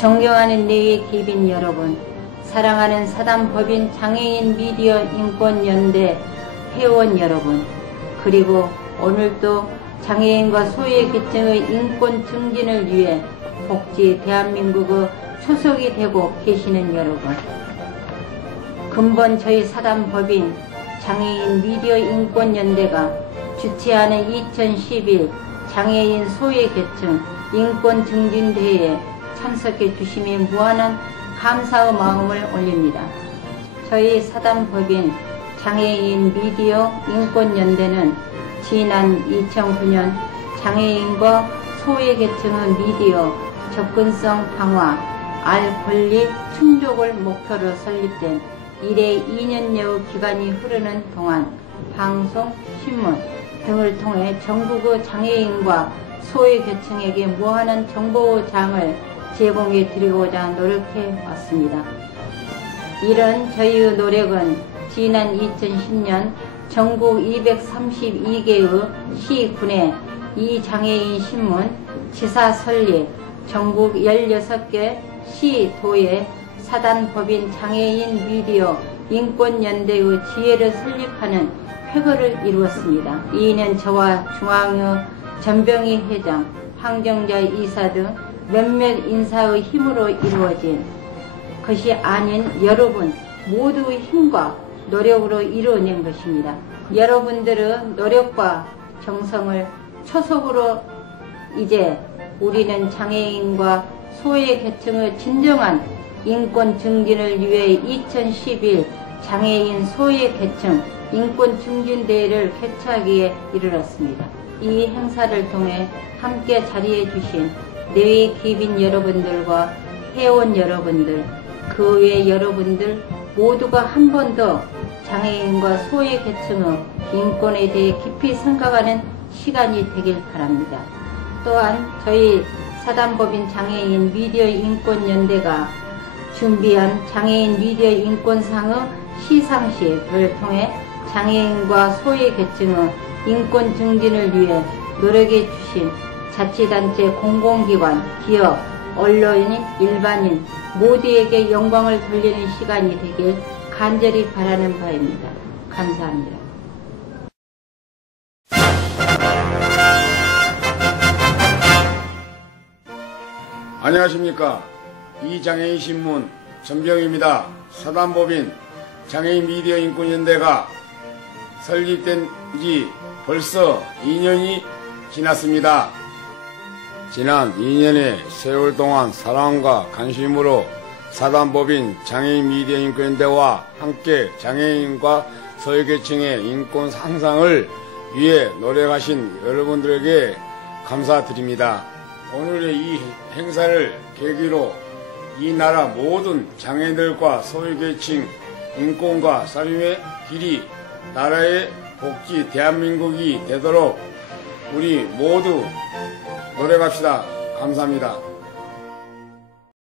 존경하는 내외 기빈 여러분, 사랑하는 사단 법인 장애인 미디어 인권연대 회원 여러분, 그리고 오늘도 장애인과 소외 계층의 인권 증진을 위해 복지 대한민국의 초석이 되고 계시는 여러분, 근본 저희 사단 법인 장애인 미디어 인권연대가 주최하는 2011 장애인 소외 계층 인권 증진대회에 참석해 주심에 무한한 감사의 마음을 올립니다. 저희 사단법인 장애인 미디어 인권연대는 지난 2009년 장애인과 소외계층의 미디어 접근성 강화, 알 권리 충족을 목표로 설립된 이래 2년여 기간이 흐르는 동안 방송, 신문 등을 통해 전국의 장애인과 소외계층에게 무한한 정보장을 제공해 드리고자 노력해 왔습니다. 이런 저희의 노력은 지난 2010년 전국 232개의 시, 군의 이장애인 신문, 지사 설립, 전국 16개 시, 도의 사단법인 장애인 미디어 인권연대의 지혜를 설립하는 쾌거를 이루었습니다. 이는 저와 중앙의 전병희 회장, 황정자 이사 등 몇몇 인사의 힘으로 이루어진 것이 아닌 여러분 모두의 힘과 노력으로 이루어낸 것입니다. 여러분들의 노력과 정성을 초석으로 이제 우리는 장애인과 소외 계층의 진정한 인권 증진을 위해 2011 장애인 소외 계층 인권 증진 대회를 개최하기에 이르렀습니다. 이 행사를 통해 함께 자리해 주신 내외 기빈 여러분들과 회원 여러분들, 그 외 여러분들 모두가 한 번 더 장애인과 소외 계층의 인권에 대해 깊이 생각하는 시간이 되길 바랍니다. 또한 저희 사단법인 장애인 미디어 인권연대가 준비한 장애인 미디어 인권상의 시상식을 통해 장애인과 소외 계층의 인권 증진을 위해 노력해 주신 자치단체 공공기관, 기업, 언론인, 일반인 모두에게 영광을 돌리는 시간이 되길 간절히 바라는 바입니다. 감사합니다. 안녕하십니까. 이장애인 신문 전병입니다. 사단법인 장애인 미디어 인권연대가 설립된 지 벌써 2년이 지났습니다. 지난 2년의 세월 동안 사랑과 관심으로 사단법인 장애인 미디어 인권연대와 함께 장애인과 소외계층의 인권 상상을 위해 노력하신 여러분들에게 감사드립니다. 오늘의 이 행사를 계기로 이 나라 모든 장애인들과 소외계층 인권과 삶의 길이 나라의 복지 대한민국이 되도록 우리 모두 노력합시다. 감사합니다.